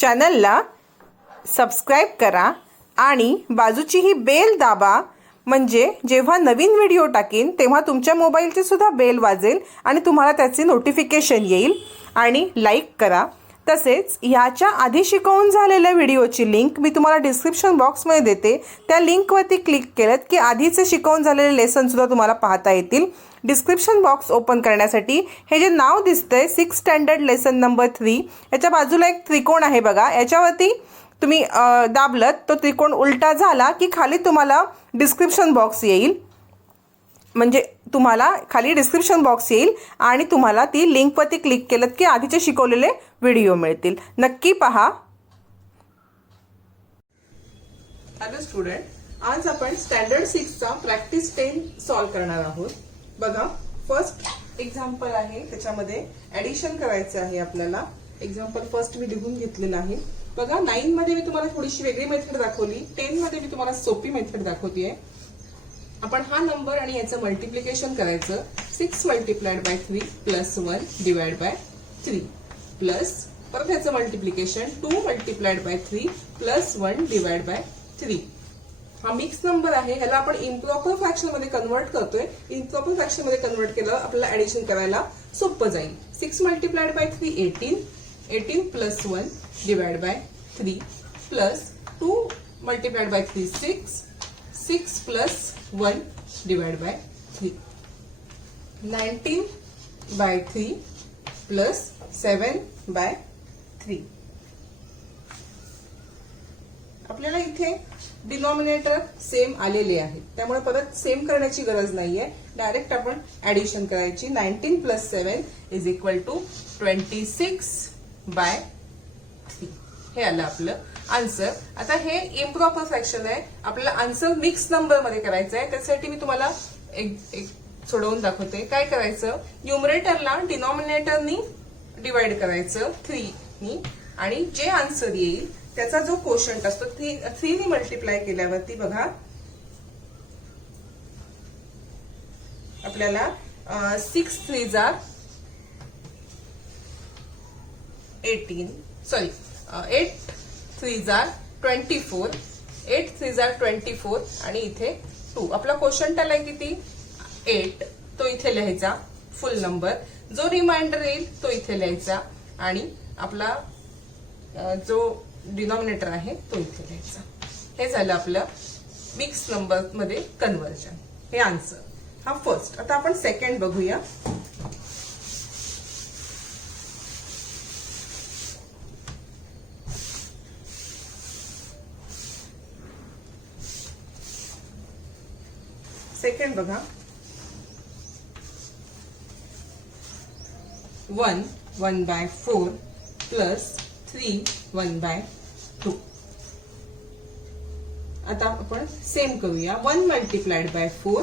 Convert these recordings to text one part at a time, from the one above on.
चॅनलला सबस्क्राईब करा आणि बाजूची ही बेल दाबा, म्हणजे जेव्हा नवीन व्हिडिओ टाकीन तेव्हा तुमच्या मोबाईलची सुद्धा बेल वाजेल आणि तुम्हाला त्याचे नोटिफिकेशन येईल. आणि लाईक करा. तसेच ह्याच्या आधी शिकवून झालेल्या व्हिडिओची लिंक मी तुम्हाला डिस्क्रिप्शन बॉक्समध्ये देते. त्या लिंकवरती क्लिक केलं की आधीचे शिकवून झालेले लेसनसुद्धा तुम्हाला पाहता येतील. डिस्क्रिप्शन बॉक्स ओपन करण्यासाठी हे जे नाव दिसतंय 6th स्टँडर्ड लेसन नंबर 3, याच्या बाजूला एक त्रिकोण आहे बघा, याच्यावरती तुम्ही दाबलत तो त्रिकोण उलटा झाला की खाली तुम्हाला डिस्क्रिप्शन बॉक्स येईल. म्हणजे तुम्हाला खाली डिस्क्रिप्शन बॉक्स येईल आणि तुम्हाला ती लिंकवरती क्लिक केलं की आधीचे शिकवलेले व्हिडिओ मिळतील. नक्की पहा. हॅलो स्टुडंट, आज आपण स्टँडर्ड 6चा प्रॅक्टिस 10 सॉल्व करणार आहोत. बघा, फर्स्ट एक्झाम्पल आहे, त्याच्यामध्ये ऍडिशन करायचं आहे आपल्याला. एक्झाम्पल फर्स्ट मी लिहून घेतलेलं आहे. बघा, 9 मध्ये मी तुम्हाला थोडीशी वेगळी मेथड दाखवली, 10 मध्ये मी तुम्हाला सोपी मेथड दाखवतीये. आपण हा नंबर आणि याचं मल्टिप्लिकेशन करायचं. 6 multiplied by 3 plus 1 divide by 3 plus परत याचं multiplication 2 multiplied by 3 plus 1 divide by 3. हा मिक्स नंबर आहे, ह्याला आपण इम्प्रॉपर फ्रॅक्शन मध्ये कन्वर्ट करतोय. इम्प्रॉपर फ्रॅक्शन मध्ये कन्वर्ट केलं आपल्याला ऍडिशन करायला सोपं जाईल. 6 multiplied by 3 18, 18 plus 1 divide by 3 plus 2 multiplied by 3 6, 6 plus 1 divide by 3, 19 bye 3 plus 7 by 3. आपल्याला इथे डिनॉमिनेटर सेम आलेले आहेत, त्यामुळे परत सेम करण्याची गरज नाहीये. डायरेक्ट आपण ऍडिशन करायची. 19 plus 7 is equal to 26 by 3. हे आलं आपलं आन्सर. आता हे इम्प्रॉपर फ्रॅक्शन आहे, आपल्याला आन्सर मिक्स नंबर मध्ये करायचं आहे. त्यासाठी मी तुम्हाला एक सोडवून दाखवते. काय करायचं, न्यूमरेटरला डिनॉमिनेटरनी डिवाइड करायचं 3 नी, आणि जे आन्सर येईल त्याचा जो कोशंट असतो 3 नी मल्टिप्लाय केल्यावरती बघा आपल्याला 6 3 जार 18, सॉरी 8 3 जार 24, 8 3 जार 24 आणि इथे 2. आपला कोशंट आलाय किती 8, तो इथे लिहायचा फुल नंबर. जो रिमाइंडर येईल तो इथे लिहायचा आणि आपला जो डिनॉमिनेटर आहे तो इथे लिहायचा. हे झालं आपलं मिक्स नंबर मध्ये कन्व्हर्जन. हे आन्सर. हा फर्स्ट. आता आपण सेकंड बघूया. सेकंड बघा, 1 बाय 4 प्लस 3 1 बाय 2. आता आपण सेम करूया. 1 multiplied by 4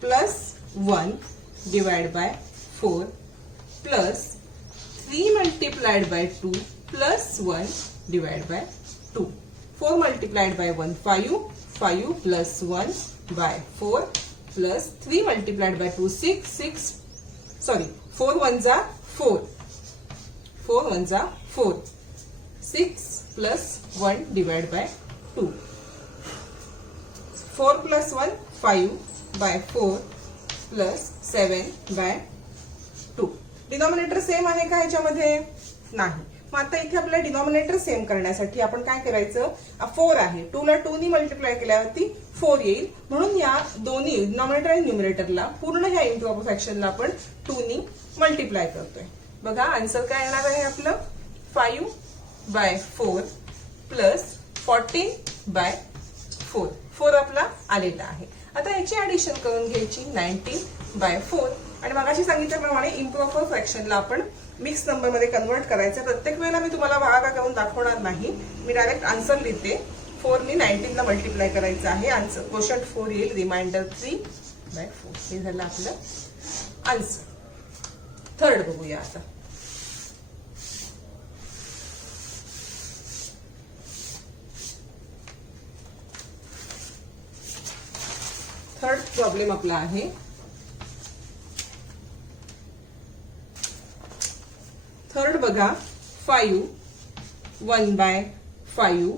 plus 1 divide by 4 plus 3 multiplied by 2 plus 1 divide by 2. 4 multiplied by 1 5, 5 plus 1 by 4 plus 3 multiplied by 2 6, 6 sorry 4 1 जा 4, 4 1 जा 4, 6 plus 1 divide by 2. 4 plus 1 5 by 4 plus 7 by 2. Denominator same आहे का ह्याच्यामध्ये? नाही. मग आता इथे आपल्याला डिनॉमिनेटर सेम करण्यासाठी आपण काय करायचं, 4 आहे, 2 ला 2 नी मल्टिप्लाय केल्यावरती 4 येईल. म्हणून या दोन्ही डिनॉमिनेटर आणि न्यूमरेटरला पूर्ण ह्या इम्प्रॉपर फ्रॅक्शनला आपण 2 नी मल्टिप्लाय करतोय. बघा आन्सर काय येणार आहे आपलं 5 बाय 4 प्लस 14 बाय 4. 4 आपला आलेला आहे. आता याची ऍडिशन करून घ्यायची 19 बाय 4. आणि मगाशी सांगितल्याप्रमाणे इम्प्रॉपर फ्रॅक्शनला आपण मिक्स नंबर मध्ये कन्वर्ट करायचं. प्रत्येक वेळेला मी तुम्हाला भागाकार करून दाखवणार नाही, मी डायरेक्ट आन्सर लिहिते. 4 नी 19 ला मल्टिप्लाय करायचं आहे. आन्सर क्वोशंट 4 येईल, रिमाइंडर 3 बाय 4. हे झालं आपलं आन्सर. थर्ड बघूया आता. थर्ड प्रॉब्लेम आपला आहे थर्ड बघा 5 1/5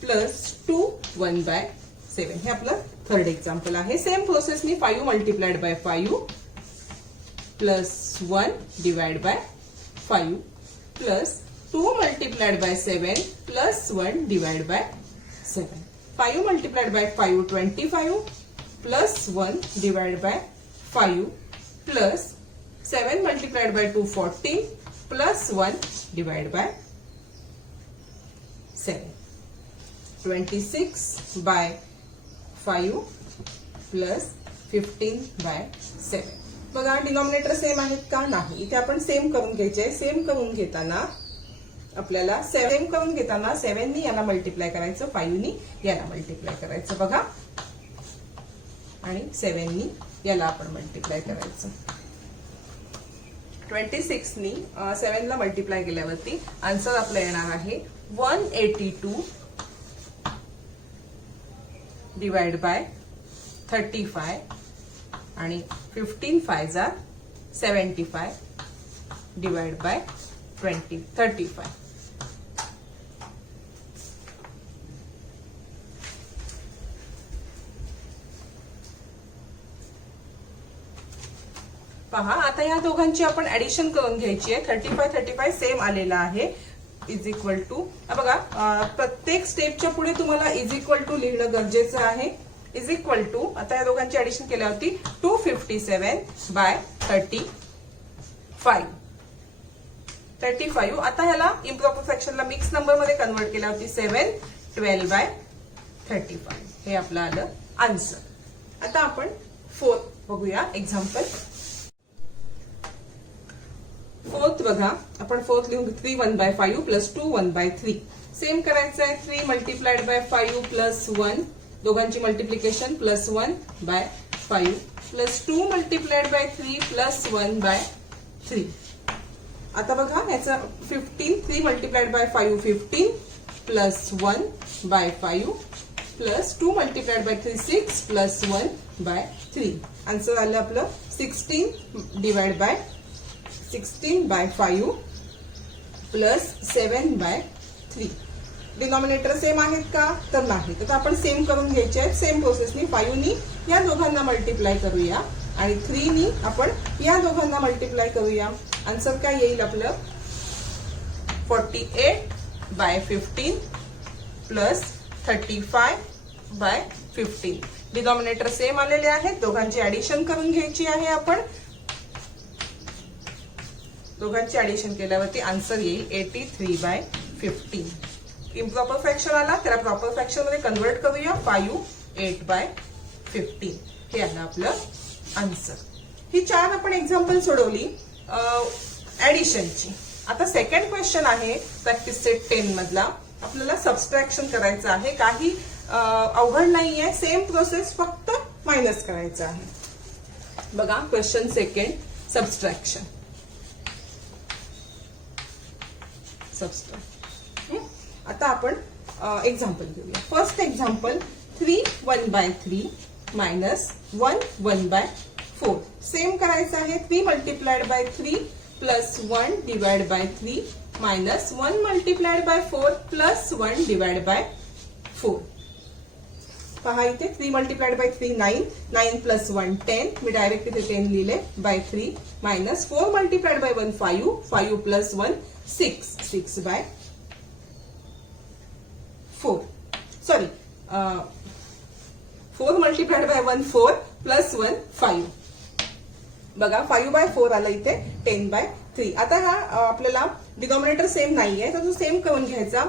प्लस 2 1/7 हे आपलं थर्ड एक्झाम्पल आहे. सेम प्रोसेसनी 5 multiplied by 5 plus 1 divide by 5 plus 2 multiplied by 7 plus 1 divide by 7. 5 multiplied by 5 25 plus 1 divide by 5 plus 7 multiplied by 2 14 plus 1 divide by 7. 26 by 5 plus 15 by 7. बघा denominator same आहेत का? नाही. इथे आपण सेम करून घ्यायचे. सेम करून घेताना आपल्याला 7 नी याला मल्टिप्लाय करायचं, 5 नी याला मल्टिप्लाय करायचं बघा, आणि 7 नी याला आपण मल्टिप्लाय करायचं. 26 नी 7 ला मल्टिप्लाय केल्यावरती आन्सर आपला येणार आहे 182 डिवाइड बाय 35 आणि 15 5 75 डिवाइड बाय 35. पहा आता या दोघांची आपण ऍडिशन करून घ्यायची आहे. 35 सेम आलेला आहे. इज इक्वल टू बघा प्रत्येक स्टेपच्या पुढे तुम्हाला इज इक्वल टू लिहिणं गरजेचं आहे. इज इक्वल टू आता या दोघांची ऍडिशन केल्यावरती 257 बाय 35. आता ह्याला इम्प्रॉपर फ्रॅक्शनला मिक्स नंबर मध्ये कन्वर्ट केल्यावरती 7 12 बाय 35 हे आपलं आलं आन्सर. आता आपण फोर्थ बघूया एक्झाम्पल. फोर्थ बघा आपण फोर्थ लिहून 3 1/5 प्लस 2 1/3 सेम करायचं आहे. 3 मल्टिप्लाइड बाय 5 प्लस 1 दोघांची multiplication plus 1/5 plus 2 multiplied by 3 plus 1/3. आता बघा याचा 15 3 multiplied by 5 15 plus 1/5 plus 2 multiplied by 3 6 plus 1/3. Answer आलं आपलं 16 divide by 16/5 plus 7/3. Denominator same आहेत का? तर नाही. तर आपण सेम करून घ्यायचे आहेत. सेम प्रोसेसनी 5 नी या दोघांना मल्टिप्लाय करूया आणि 3 नी आपण या दोघांना मल्टिप्लाय करूया. आन्सर काय येईल आपलं 48/15 प्लस 35/15. डिनॉमिनेटर सेम आलेले आहेत. दोघांची ऍडिशन करून घ्यायची आहे आपण. दोघांची ऍडिशन केल्यावरती आन्सर येईल 83/15. इम्प्रॉपर फ्रॅक्शन आला त्याला प्रॉपर फ्रॅक्शन मध्ये कन्वर्ट करूया. 5 8/15 हे आलं आपलं आन्सर. ही 4 आपण एक्झाम्पल सोडवली ऍडिशनची. आता सेकंड क्वेश्चन आहे प्रॅक्टिस सेट 10 मधला. आपल्याला सबस्ट्रॅक्शन करायचं आहे. काही अवघड नाहीये. सेम प्रोसेस फक्त मायनस करायचं आहे. बघा क्वेश्चन सेकंड सबस्ट्रॅक्शन. आता आपण एक्झाम्पल घेऊया. फर्स्ट एक्झाम्पल 3 1/3 मायनस 1 1/4 सेम करायचं आहे. 3 multiplied by 3 plus 1 divide by 3 minus 1 multiplied by 4 plus 1 divide by 4. पहा इथे 3 मल्टिप्लाइड बाय 3 9 प्लस 1 10 मी डायरेक्ट इथे 10 लिहिले by 3 minus 4 multiplied by 1 5 plus 1 6/4 sorry 4 multiplied by 1 4 plus 1 5. बघा 5/4 आलं इथे 10/3. आता हा आपल्याला डिनॉमिनेटर सेम नाहीये तर तो सेम करून घ्यायचा.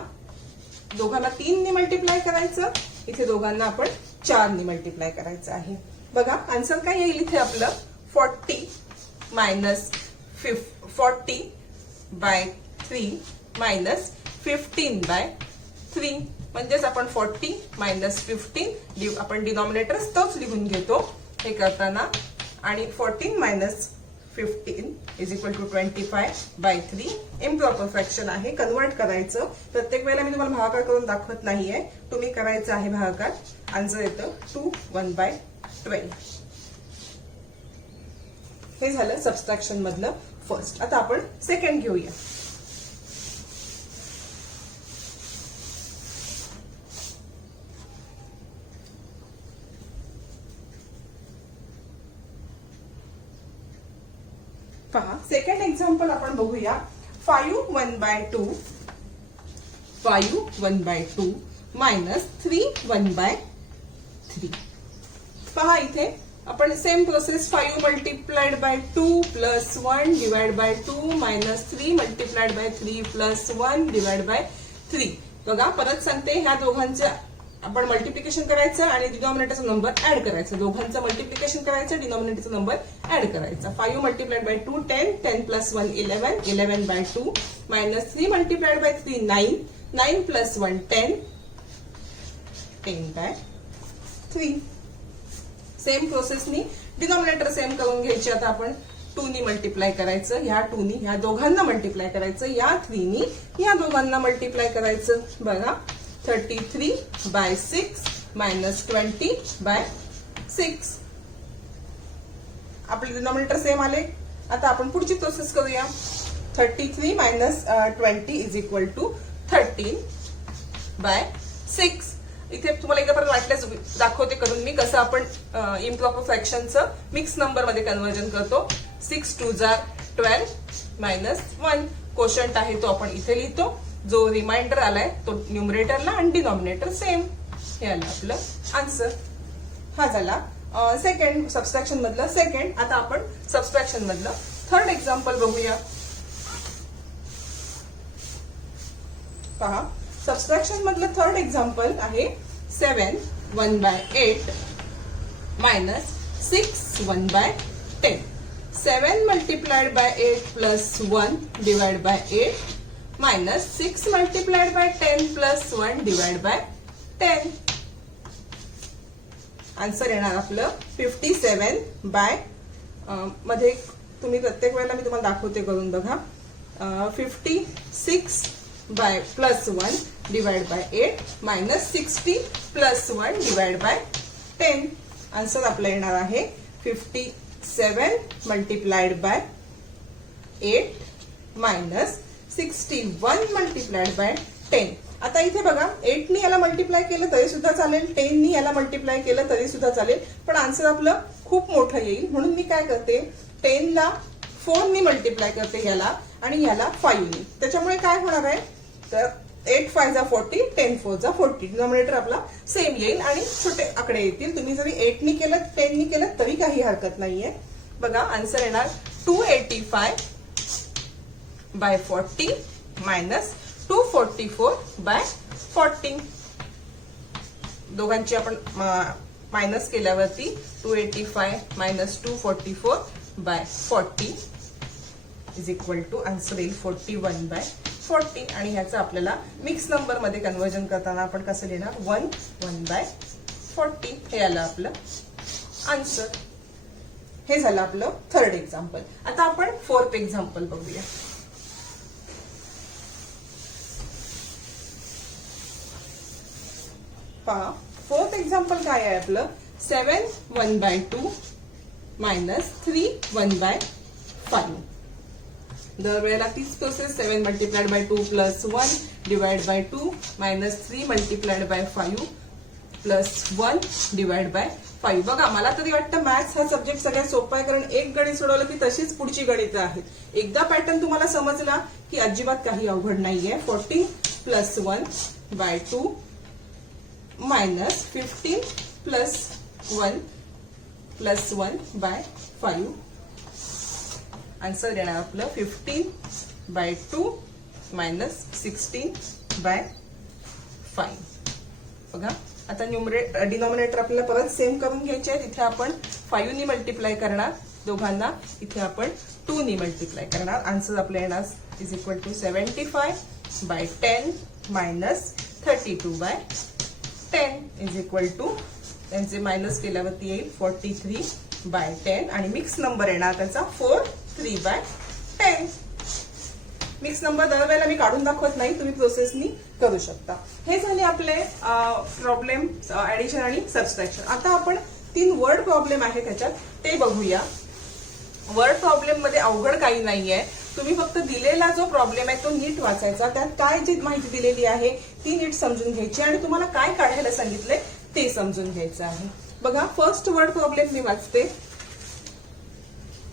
दोघांना 3 ने मल्टिप्लाय करायचं. इथे दोघांना आपण 4 ने मल्टिप्लाय करायचं आहे. बघा आन्सर काय येईल इथे आपलं 40 मायनस 40/3 मायनस 15/3 म्हणजेच आपण 40 मायनस 15 आपण डिनॉमिनेटर तोच लिहून घेतो हे करताना. आणि 14 minus 15 is equal to 25/3. Improper fraction आहे. कन्वर्ट करायचं. प्रत्येक वेळेला मी तुम्हाला भागाकार करून दाखवत नाहीये. तुम्ही करायचं आहे भागाकार. आन्सर येतं 2 1/12. हे झालं सबस्ट्रॅक्शन मधलं फर्स्ट. आता आपण सेकंड घेऊया. सेकंड एक्झाम्पल आपण बघूया. 5 1/2 5 1/2 मायनस 3 1/3. पहा इथे आपण same process 5 multiplied by 2 plus 1 divide by 2 minus 3 multiplied by 3 plus 1 divide by 3. बघा परत सांगते, ह्या दोघांचं आपण मल्टिप्लिकेशन करायचं आणि डिनॉमिनेटरचा नंबर ऍड करायचा. दोघांचं मल्टिप्लिकेशन करायचं, डिनॉमिनेटरचा नंबर ऍड करायचा. 5 multiplied by 2 10 10 plus 1 11 11 by 2 minus 3 multiplied by 3 9 9 plus 1 10 10 by 3. Same प्रोसेसनी डिनॉमिनेटर सेम करून घ्यायची. आता आपण 2 नी मल्टिप्लाय करायचं, ह्या 2 नी ह्या दोघांना मल्टिप्लाय करायचं, या 3 नी ह्या दोघांना मल्टिप्लाय करायचं. बघा 33 बाय 6 मायनस 20 बाय 6. आपले डिनॉमिनेटर सेम आले. आता आपण पुढची प्रोसेस करूया. 33 minus 20 is equal to 13 by 6. इथे तुम्हाला एकदा परत वाटल्यास दाखवते करून मी कसं आपण इम्प्रॉपर फ्रॅक्शनचं मिक्स नंबर मध्ये कन्व्हर्जन करतो. 6 2 जार 12 मायनस 1. कोशंट आहे तो आपण इथे लिहितो. जो रिमाइंडर आलाय तो न्यूमरेटरला आणि डिनॉमिनेटर सेम. हे आलं आपलं आन्सर. हा झाला सेकंड सबस्ट्रॅक्शन मधलं सेकंड. आता आपण सबस्ट्रॅक्शन मधलं थर्ड एक्झाम्पल बघूया. पहा सबस्ट्रॅक्शन मधलं थर्ड एक्झाम्पल आहे 7 1/8 minus 6 1/10. 7 multiplied by 8 plus 1 divide by 8 minus 6 multiplied by 10 plus 1 divide by 10. Answer येणार आपलं 57 बाय मध्ये तुम्ही प्रत्येक वेळेला मी तुम्हाला दाखवते करून बघा. 56 by plus 1 divide by 8 minus 60 plus 1 divide by 10. Answer आपला येणार आहे 57 multiplied by 8 minus 61 multiplied by 10. आता इथे बघा 8 नी याला मल्टिप्लाय केलं तरी सुद्धा चालेल, 10 नी याला मल्टिप्लाय केलं तरी सुद्धा चालेल, पण आन्सर आपलं खूप मोठं येईल. म्हणून मी काय करते 10 ला 4 नी मल्टिप्लाय करते याला आणि याला 5 नी. त्याच्यामुळे काय होणार आहे तर 8 5 जा 40 10 4 जा 40. डिनॉमिनेटर आपला सेम येईल आणि छोटे आकडे येतील. तुम्ही जरी 8 नी केलं 10 नी केलं तरी काही हरकत नाहीये. बघा आन्सर येणार 285 बाय 40 मायनस 244 बाय 40. दोघांची आपण मायनस केल्यावरती 285 minus 244 by 40 is equal to answer येईल 41 बाय 40. आणि ह्याचं आपल्याला मिक्स नंबर मध्ये कन्व्हर्जन करताना आपण कसं लिहिणार 1 1 बाय 40. हे आलं आपलं आन्सर. हे झालं आपलं थर्ड एक्झाम्पल. आता आपण फोर्थ एक्झाम्पल बघूया. पहा फोर्थ एक्झाम्पल काय आहे आपलं 7 1/2 मायनस 3 1/5. दरवेळेला तीच process 7 multiplied by 2 plus 1 divide by 2 minus 3 multiplied by 5 plus 1 divide by 5. बघा मला तरी वाटतं मॅथ्स हा सब्जेक्ट सगळ्यात सोपा आहे, कारण एक गणित सोडवलं की तशीच पुढची गणितं आहेत. एकदा पॅटर्न तुम्हाला समजला की अजिबात काही अवघड नाहीये. 14 plus 1 by 2 minus 15 plus 1 plus 1 by 5. Answer येणार आपलं 15 बाय 2 मायनस 16 बाय 5. बघा आता डिनॉमिनेटर आपल्याला परत सेम करून घ्यायचे आहे. तिथे आपण 5 नी मल्टिप्लाय करणार दोघांना, इथे आपण 2 नी मल्टिप्लाय करणार. आन्सर आपलं येणार is equal to 75 by 10 minus 32 by 10 is equal to त्यांचे मायनस केल्यावरती येईल 43 बाय 10 आणि मिक्स नंबर येणार त्याचा 4 3 बाय 10. मिक्स नंबर दरवेळेला मी काढून दाखवत नाही, तुम्ही प्रोसेसनी करू शकता. हे झाले आपले प्रॉब्लेम ऍडिशन आणि सबट्रॅक्शन. आता आपण 3 वर्ड प्रॉब्लेम आहे त्याच्यात ते बघूया. वर्ड प्रॉब्लेम मध्ये अवघड काही नाहीये. तुम्ही फक्त दिलेला जो प्रॉब्लेम आहे तो नीट वाचायचा, त्यात काय जी माहिती दिलेली आहे ती नीट समजून घ्यायची आणि तुम्हाला काय काढायला सांगितलंय ते समजून घ्यायचं आहे. बघा फर्स्ट वर्ड प्रॉब्लेम मी वाचते.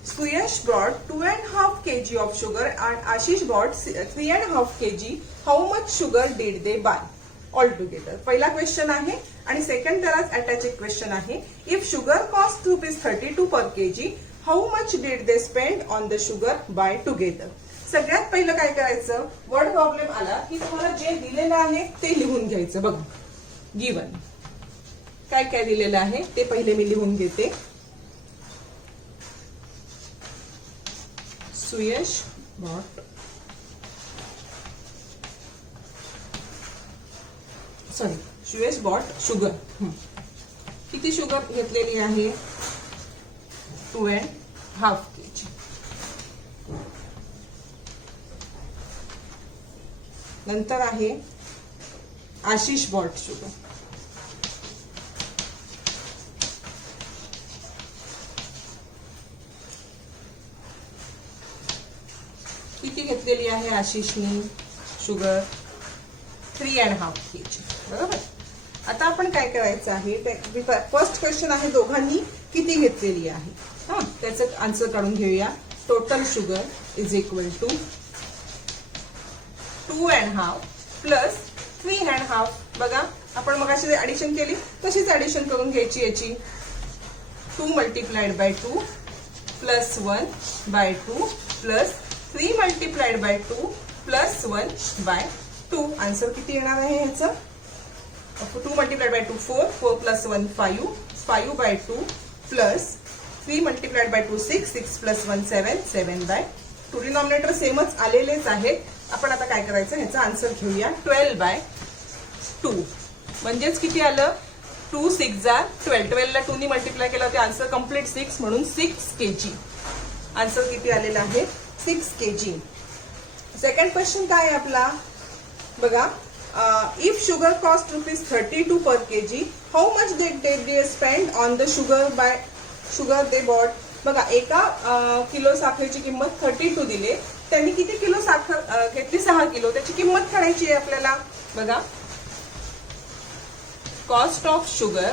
Suyash brought 2.5 kg of sugar and Ashish brought 3.5 kg. How much sugar did they buy all together? पहिला क्वेश्चन आहे आणि सेकंड त्यालाच अटॅच एक क्वेश्चन आहे. If sugar cost ₹32 per kg, how much did they spend on the sugar bye together? सगळ्यात पहिलं काय करायचं, वर्ड प्रॉब्लेम आला की तुम्हाला जे दिलेलं आहे ते लिहून घ्यायचं. बघ गिवन काय काय दिलेलं आहे ते पहिले मी लिहून घेते. Suyash bought Suyash bought sugar. किती शुगर घेतलेली आहे? 2.5 kg. नंतर आहे आशिष बॉट शुगर. किती घेतलेली आहे आशिषनी शुगर? 3.5 kg. बरोबर. आता आपण काय करायचं आहे, फर्स्ट क्वेश्चन आहे दोघांनी किती घेतलेली आहे, त्याचं आन्सर काढून घेऊया. Total sugar is equal to 2.5 plus 3.5. बघा आपण मगाशी जे ऍडिशन केली तशीच ऍडिशन करून घ्यायची याची. 2 multiplied by 2 plus 1 by 2 plus 3 multiplied by 2 plus 1 by 2. Answer किती येणार आहे ह्याचं? 2 multiplied by 2 4, 4 plus 1 5, 5 by 2 plus 3 multiplied by 2 6, 6 plus 1 7, 7 by 2. Denominator सेमच आलेलेच आहेत. आपण आता काय करायचं, ह्याचा आन्सर घेऊया. 12 by 2 म्हणजेच किती आलं? 2 6 12. 12 ला 2 नी मल्टिप्लाय केलं होते, आन्सर कम्प्लीट 6 म्हणून 6 kg. आन्सर किती आलेला आहे? 6 kg. सेकंड क्वेश्चन काय आहे आपला? बघा, if sugar cost ₹32 per kg, how much did they spend on the sugar they bought? बघा, एका किलो साखरेची किंमत 32 दिले, त्यांनी किती किलो साखर घेतली? 6 किलो. त्याची किंमत काढायची आहे आपल्याला. बघा, cost of sugar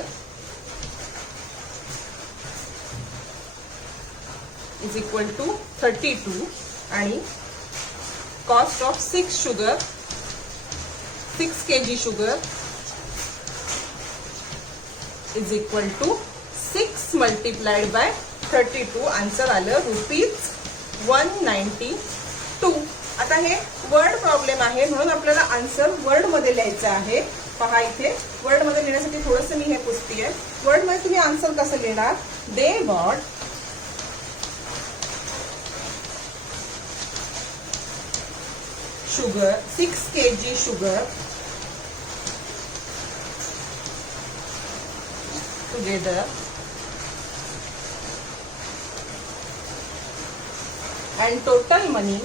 is equal to 32 आणि cost of 6 kg sugar is equal to 6 multiplied by 32. Answer आलं ₹192. आता हे वर्ड प्रॉब्लेम आहे म्हणून आपल्याला आन्सर वर्ड मध्ये लिहायचं आहे. पहा इथे वर्ड मध्ये लिहिण्यासाठी थोडंसं मी हे पुसतीये. वर्ड मध्ये तुम्ही आन्सर कसं लिहिणार? They bought sugar 6 kg sugar together and total money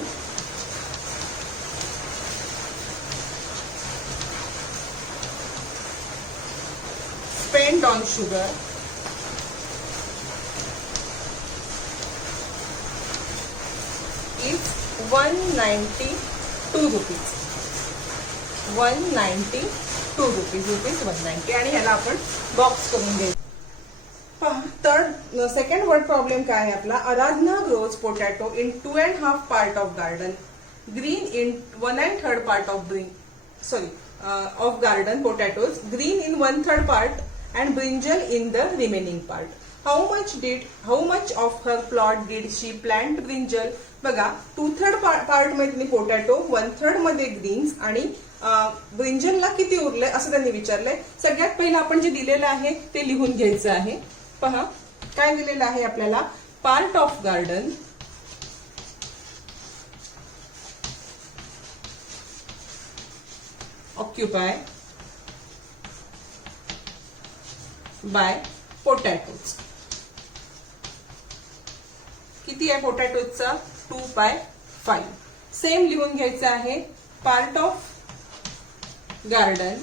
spent on sugar is 192 rupees. 192 rupees. 190. आणि ह्याला आपण बॉक्स करून घ्यायचं. थर्ड सेकंड वर्ड प्रॉब्लेम काय आहे आपला? Aradhana grows potato in 2.5 part of garden, green in 1/3 part of garden potatoes, green in 1/3 part and brinjal in the remaining part. How much of her plot did she plant brinjal? बघा, 2/3 part मध्ये potato, 1/3 मध्ये Green's आणि ब्रिंजलला किती उरलंय असं त्यांनी विचारलंय. सगळ्यात पहिलं आपण जे दिलेलं आहे ते लिहून घ्यायचं आहे. पहा काय दिलेलं आहे आपल्याला? Part of garden occupy by potatoes. किती आहे पोटॅटोजचा? 2/5. सेम लिहून घ्यायचं आहे. Part of garden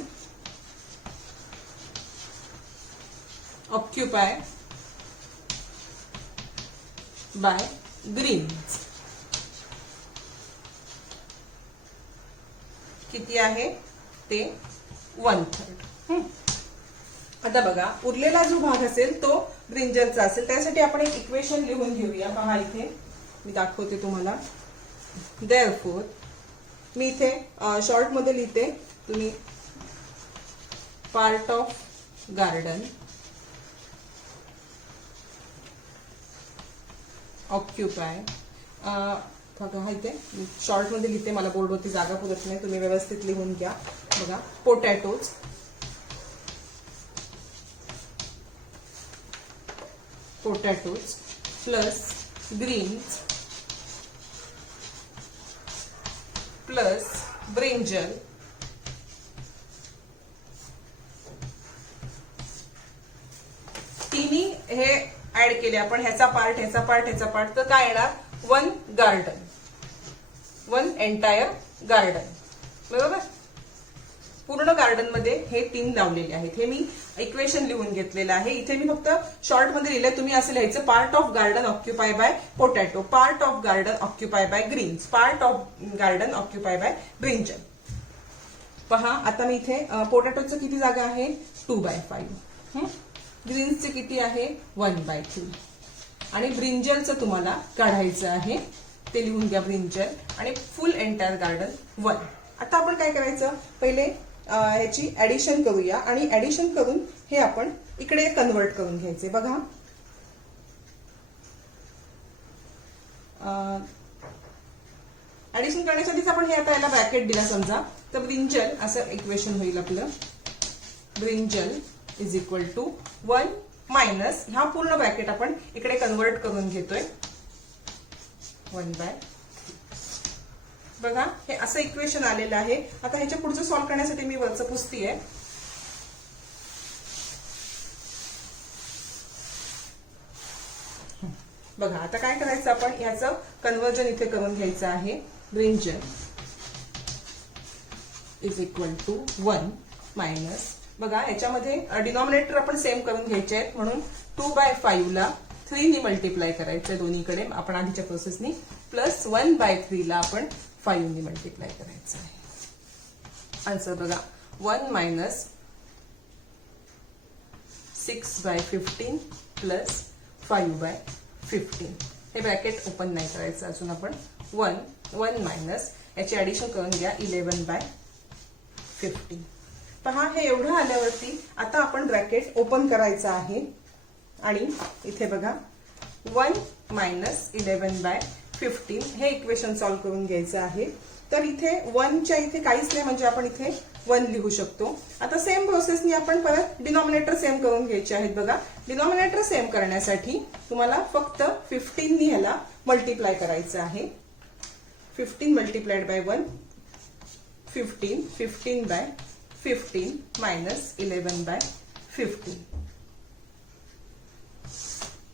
occupy by greens. किती आहे ते? 1/3. आता बघा, उरलेला जो भाग असेल तो ब्रिंजलचा असेल. त्यासाठी आपण एक इक्वेशन लिहून घेऊया. पहा इथे मी दाखवते तुम्हाला. देअरफोर मी इथे शॉर्ट मध्ये लिहिते, तुम्ही पार्ट ऑफ गार्डन ऑक्युपाय, बघा इथे शॉर्ट मध्ये लिहिते, मला बोर्डवरती जागा पुरत नाही, तुम्ही व्यवस्थित लिहून घ्या. बघा potatoes plus greens plus brinjal तिन्ही हे ऍड केले आपण, ह्याचा पार्ट ह्याचा पार्ट ह्याचा पार्ट, तर काय येणार? One garden, one entire garden. बरोबर, पूर्ण गार्डन मध्ये हे 3 लावलेले आहेत. हे मी इक्वेशन लिहून घेतलेलं आहे. इथे मी फक्त शॉर्ट मध्ये लिहिलंय, तुम्ही असं लिहायचं part of garden occupy by potato, part of garden occupy by greens, part of garden occupy by brinjal. पहा आता मी इथे पोटॅटोचं किती जागा आहे? 2/5. ग्रीन्सचे किती आहे? 1/3. आणि ब्रिंजलचं तुम्हाला काढायचं आहे, ते लिहून घ्या ब्रिंजल. आणि फुल एंटायर गार्डन 1. आता आपण काय करायचं, पहिले ह्याची ऍडिशन करूया आणि ऍडिशन करून हे आपण इकडे कन्वर्ट करून घ्यायचे. बघा ऍडिशन करण्यासाठीच आपण हे आता याला ब्रॅकेट दिला समजा, तर ब्रिंजल असं इक्वेशन होईल आपलं. Brinjal is equal to 1 minus ह्या पूर्ण ब्रॅकेट आपण इकडे कन्वर्ट करून घेतोय 1/3. बघा हे असं इक्वेशन आलेलं आहे. आता ह्याच्या पुढचं सॉल्व्ह करण्यासाठी मी वरचं पुसतीये. बघा आता काय करायचं, आपण याचं कन्वर्जन इथे करून घ्यायचं आहे. Brinjal is equal to 1 minus, बघा ह्याच्यामध्ये डिनॉमिनेटर आपण सेम करून घ्यायचे आहेत, म्हणून 2/5 ला 3 ने मल्टिप्लाय करायचंय दोन्हीकडे आपण आधीच्या प्रोसेसनी, प्लस 1/3 ला आपण 5 ने मल्टिप्लाय करायचं आहे. आन्सर बघा 1 मायनस 6/15 प्लस 5/15. हे ब्रॅकेट ओपन नाही करायचं अजून आपण. 1 मायनस याची ऍडिशन करून घ्या 11/15. पहा हे एवढं आल्यावरती आता आपण ब्रॅकेट ओपन करायचं आहे आणि इथे बघा 1 मायनस 11/15 हे इक्वेशन सॉल्व्ह करून घ्यायचं आहे. तर इथे 1च्या इथे काहीच नाही, म्हणजे आपण इथे 1 लिहू शकतो. आता सेम प्रोसेसनी आपण परत डिनॉमिनेटर सेम करून घ्यायचे आहेत. बघा डिनॉमिनेटर सेम करण्यासाठी तुम्हाला फक्त 15 नी ह्याला मल्टिप्लाय करायचं आहे. 15 मल्टिप्लाइड बाय 1 15, 15/15 मायनस 11/15.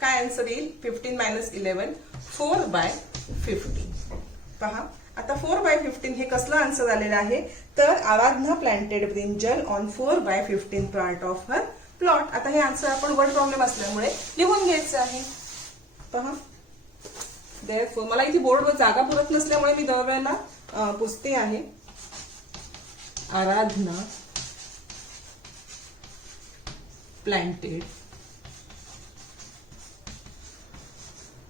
काय आन्सर येईल? 15 मायनस 11 4/15. पहा आता 4/15 हे कसलं आन्सर आलेलं आहे, तर Aradhana planted brinjal on 4/15 part of her plot. आता हे आन्सर आपण वर्ड प्रॉब्लेम असल्यामुळे लिहून घ्यायचं आहे. पहा देअरफोर मला इथे बोर्डवर जागा पुरत नसल्यामुळे मी दरवेळेला पुसते आहे. आराधना planted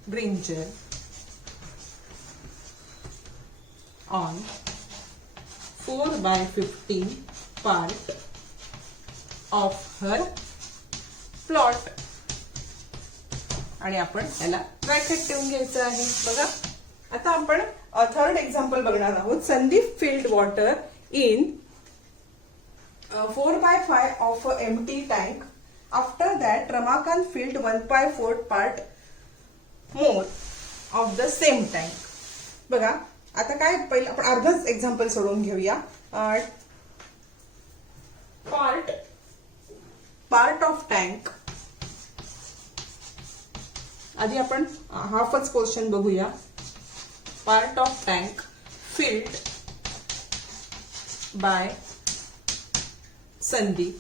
brinjal on 4/15 part of her plot. आणि आपण याला ब्रॅकेट ठेवून घ्यायचं आहे. बघा आता आपण थर्ड एक्झाम्पल बघणार आहोत. Sandeep field water in 4/5 of a empty tank. After that, Ramakant filled 1/4 part more of the same tank. बघा आता काय, पहिलं आपण अर्धच एक्झाम्पल सोडून घेऊया. पार्ट ऑफ टँक, आधी आपण हाफच क्वेश्चन बघूया. Part of tank filled by Sandeep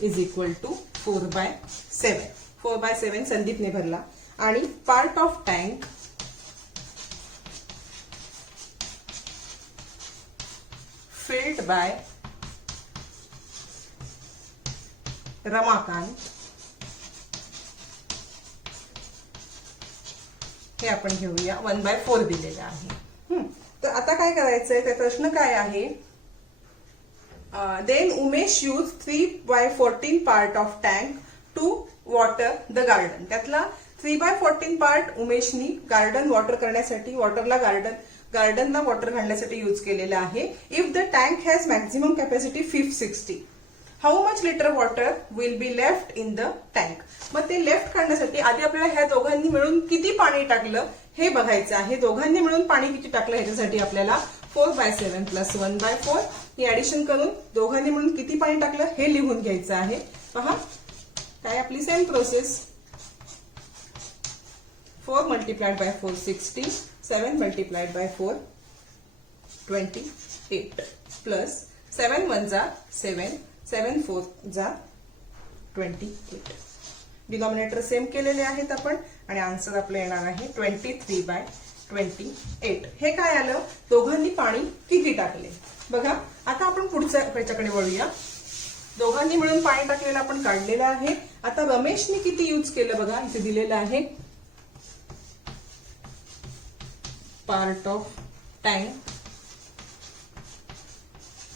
is equal to 4/7. 4/7 संदीपने भरला. आणि part of tank filled by Ramakant हे आपण घेऊया 1/4 दिलेलं आहे. तर आता काय करायचंय, ते प्रश्न काय आहे, then Umesh use 3/14 part of tank to water the garden. त्यातला 3/14 पार्ट उमेशनी गार्डन वॉटर करण्यासाठी, गार्डनला वॉटर घालण्यासाठी यूज केलेला आहे. If the tank has maximum capacity 560, how much litre water will be left in the tank. मग ते लेफ्ट करण्यासाठी आधी आपल्याला ह्या दोघांनी मिळून किती पाणी टाकलं हे बघायचं आहे. दोघांनी मिळून पाणी किती टाकलं ह्याच्यासाठी आपल्याला 4/7 प्लस 1/4 ही ऍडिशन करून दोघांनी मिळून किती पाणी टाकलं हे लिहून घ्यायचं आहे. पहा काय आपली same process. 4 multiplied by 4 60, 7 multiplied by 4 28 plus 7 1 जा 7, 7 4 जा 28. डिनॉमिनेटर सेम केलेले आहेत आपण आणि आन्सर आपलं येणार आहे 23/28. हे काय आलं, दोघांनी पाणी किती टाकले. बघा आता आपण पुढच्या ह्याच्याकडे वळूया. दोघांनी मिळून पाणी टाकलेलं आपण काढलेलं आहे. आता रमेशने किती यूज केलं बघा, इथे दिलेलं आहे part of tank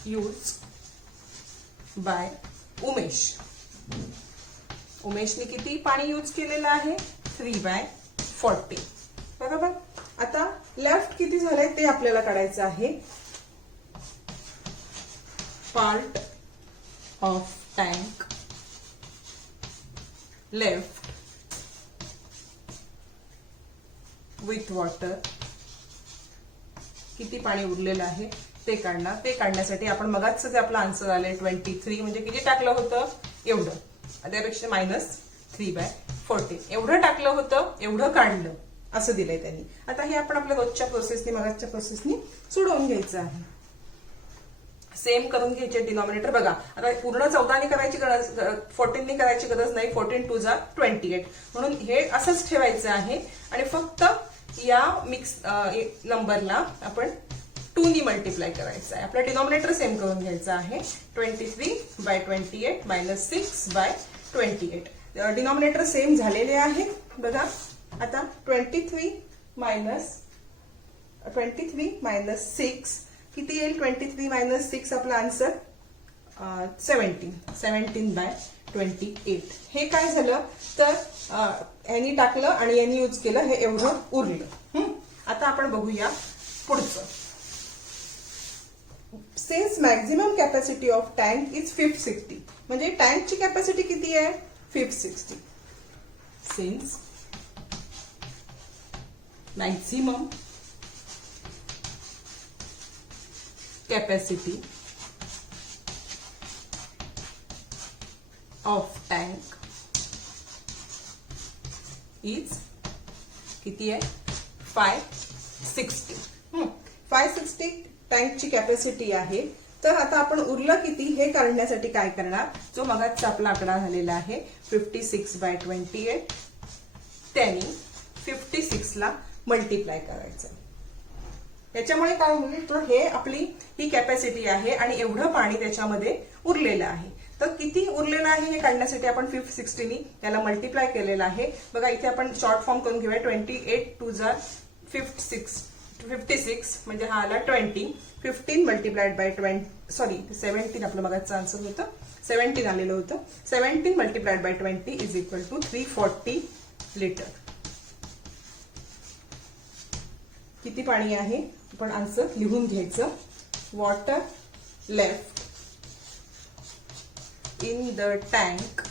used by Umesh. उमेशने किती पाणी यूज केलेलं आहे 3/40. बरोबर. आता लेफ्ट किती झालंय ते आपल्याला काढायचं आहे. Part of tank left with water, किती पाणी उरलेलं आहे ते काढणार. ते काढण्यासाठी आपण मगाच जे आपलं आन्सर आलंय 23, म्हणजे किती टाकलं होतं एवढं, त्यापेक्षा -3/40 एवढं टाकलं होतं, एवढं काढलं असं दिलंय त्यांनी. आता हे आपण आपल्या रोजच्या प्रोसेसनी, मगाच्या प्रोसेसनी सोडवून घ्यायचं आहे. सेम करून घ्यायचे डिनॉमिनेटर. बघा आता पूर्ण 14 करायची गरज, 14 करायची गरज नाही. 14 2 जा 28 म्हणून हे असंच ठेवायचं आहे आणि फक्त या मिक्स नंबरला आपण 2 नी मल्टिप्लाय करायचं आहे. आपलं डिनॉमिनेटर सेम करून घ्यायचं आहे. 23/28 मायनस 6/28. डिनॉमिनेटर सेम झालेले आहे. बघा आता 23 मायनस 6 किती येईल. 23 मायनस 6 आपला आन्सर 17/28. हे काय झालं तर यांनी टाकलं आणि यांनी यूज केलं, हे एवढं उरलं. आता आपण बघूया पुढचं. Since maximum capacity of tank is 560, म्हणजे टँकची कॅपॅसिटी किती आहे 560. Since maximum capacity of tank is किती आहे 560. 560 टँकची कॅपॅसिटी आहे. तर आता आपण उरलं किती हे काढण्यासाठी काय करणार, जो मगाचा आपला आकडा झालेला आहे 56/28, त्यांनी 56 ला मल्टिप्लाय करायचं. त्याच्यामुळे काय होईल तर हे आपली ही कॅपॅसिटी आहे आणि एवढं पाणी त्याच्यामध्ये उरलेलं आहे. तर किती उरलेलं आहे हे काढण्यासाठी आपण 560 नी त्याला मल्टिप्लाय केलेलं आहे. बघा इथे आपण शॉर्ट फॉर्म करून घेऊया. 28 2 जा 56 म्हणजे हा आला 20. 15 मल्टिप्लाइड बाय 17 आपलं मगाचं आन्सर होतं. 17 आलेलं होतं. 17 multiplied by 20 is equal to 340 litre. किती पाणी आहे आपण आन्सर लिहून घ्यायचं. Water left in the tank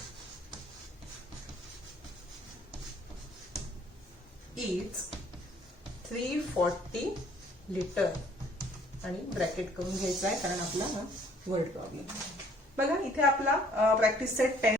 is 340 litre आणि ब्रॅकेट करून घ्यायचा आहे कारण आपला हा वर्ड प्रॉब्लेम आहे. बघा इथे आपला प्रॅक्टिस सेट 10